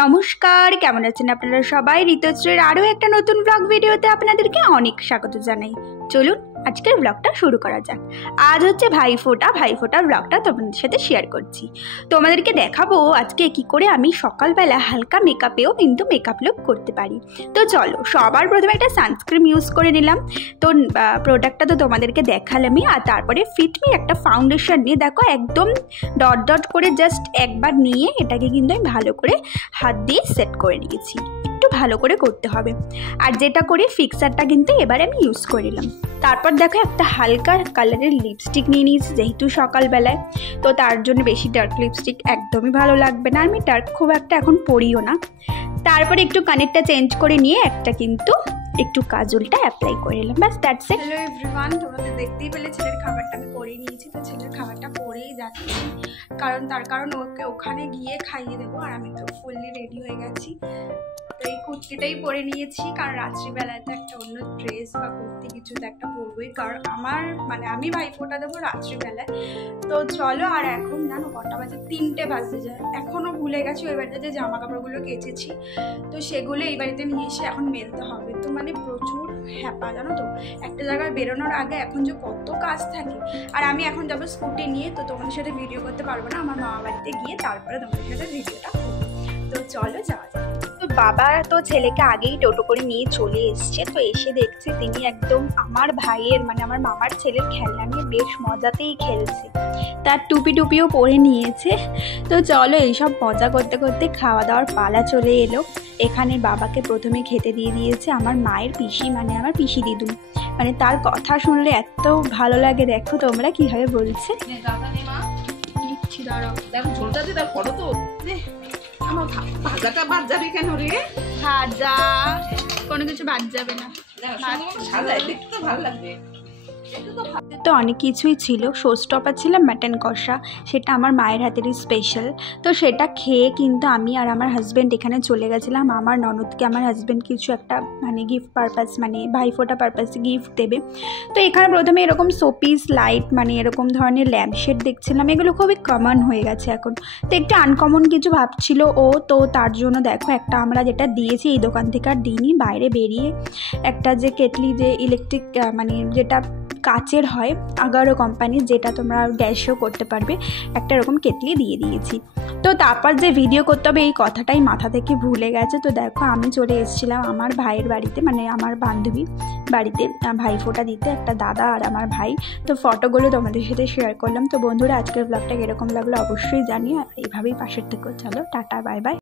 নমস্কার, কেমন আছেন আপনারা সবাই? ঋতুশ্রীর আরও একটা নতুন ব্লগ ভিডিওতে আপনাদেরকে অনেক স্বাগত জানাই। চলুন আজকের ব্লগটা শুরু করা যাক। আজ হচ্ছে ভাইফোঁটার ব্লগটা তোমাদের সাথে শেয়ার করছি। তোমাদেরকে দেখাবো আজকে কি করে আমি সকালবেলা হালকা মেকআপেও কিন্তু মেকআপ লুক করতে পারি। তো চলো, সবার প্রথমে একটা সানস্ক্রিন ইউজ করে নিলাম। তো প্রোডাক্টটা তো তোমাদেরকে দেখালামই। আর তারপরে ফিটমি একটা ফাউন্ডেশন নিয়ে দেখো একদম ডট ডট করে জাস্ট একবার নিয়ে এটাকে কিন্তু আমি ভালো করে হাত দিয়ে সেট করে নিয়েছি। একটু ভালো করে করতে হবে। আর যেটা করে ফিক্সারটা কিন্তু এবারে আমি ইউজ করে নিলাম। তারপর দেখো একটা হালকা কালারের লিপস্টিক নিয়ে নিয়েছি, যেহেতু সকালবেলায়, তো তার জন্য বেশি ডার্ক লিপস্টিক একদমই ভালো লাগবে না। আমি ডার্ক খুব একটা এখন পরিও না। তারপরে একটু কানেরটা চেঞ্জ করে নিয়ে একটু কাজলটা অ্যাপ্লাই করে নিলাম। ব্যাস, দ্যাটস ইট। হ্যালো এভরিওয়ান, তোমাদের দেখতেই পেলে ছেলের খাবারটা আমি করেই নিয়েছি। তো ছেলের খাবারটা করেই যাচ্ছি, তার কারণ ওকে ওখানে গিয়ে খাইয়ে দেবো। আর আমি তো ফুললি রেডি হয়ে গেছি। তো এই কুর্তিটাই পরে নিয়েছি, কারণ রাত্রিবেলায় তো একটা অন্য ড্রেস বা কুর্তি কিছু তো একটা পরবই, কারণ আমি ভাইফোঁটা দেবো রাত্রিবেলায়। তো চলো, আর এখন জানো কটা বাজে? 3টে বাজতে যায়। এখনও ভুলে গেছি ওই বাড়িতে যে জামা কাপড়গুলো কেচেছি, তো সেগুলো এই বাড়িতে নিয়ে এসে এখন মেলতে হবে। তো প্রচুর হ্যাপা, জানো তো, একটা জায়গায় বেরোনোর আগে এখন যে কত কাজ থাকে। আর আমি এখন যাবো স্কুটি নিয়ে, তো তোমাদের সাথে ভিডিও করতে পারবো না। আমার মামা বাড়িতে গিয়ে তারপরে তোমাদের সাথে ভিডিওটা করবো। তো চলো যাওয়া যাক। তো বাবা তো ছেলেকে আগেই টোটো করে নিয়ে চলে এসছে। তো এসে দেখছি তিনি একদম আমার ভাইয়ের আমার মামার ছেলের খেলনা নিয়ে বেশ মজাতেই খেলছে। তার টুপিও পরে নিয়েছে। তো চলো, এইসব মজা করতে করতে খাওয়া দাওয়ার পালা চলে এলো। এখানে বাবাকে প্রথমে খেতে দিয়ে দিয়েছে আমার মায়ের পিসি, আমার পিসি দিদু। তার কথা শুনলে এত ভালো লাগে। দেখো তোমরা কিভাবে বলছে। ভাজাটা বাদ যাবে কেন রে? ভাজা কোনো কিছু বাদ যাবে না, দেখতে ভালো লাগবে। তো অনেক কিছুই ছিল। শোস্টপা ছিল, মাটন কষা, সেটা আমার মায়ের হাতেরই স্পেশাল। তো সেটা খেয়ে কিন্তু আমি আর আমার হাজব্যান্ড এখানে চলে গেছিলাম। আমার ননদকে আমার হাজব্যান্ড কিছু একটা গিফট পারপাস ভাইফোঁটা পারপাসে গিফট দেবে। তো এখানে প্রথমে এরকম শোপিস লাইট এরকম ধরনের ল্যাম্পশেড দেখছিলাম। এগুলো খুবই কমন হয়ে গেছে এখন। তো একটু আনকমন কিছু ভাবছিল ও। তো তার জন্য দেখো একটা আমরা যেটা দিয়েছি এই দোকান থেকে আর দিইনি, বাইরে বেরিয়ে একটা যে কেটলি, যে ইলেকট্রিক যেটা কাচের হয়, আগারো কোম্পানির, যেটা তোমরা গ্যাসেও করতে পারবে, একটা এরকম কেটলি দিয়ে দিয়েছি। তো তারপর যে ভিডিও করতে হবে এই কথাটাই মাথা থেকে ভুলে গেছে। তো দেখো আমি চলে এসেছিলাম আমার ভাইয়ের বাড়িতে, আমার বান্ধবী বাড়িতে ভাইফোঁটা দিতে, একটা দাদা আর আমার ভাই। তো ফটোগুলো তোমাদের সাথে শেয়ার করলাম। তো বন্ধুরা, আজকের ব্লগটা কীরকম লাগলো অবশ্যই জানিয়ে, আর এইভাবেই পাশের থেকে। চলো টাটা, বাই বাই।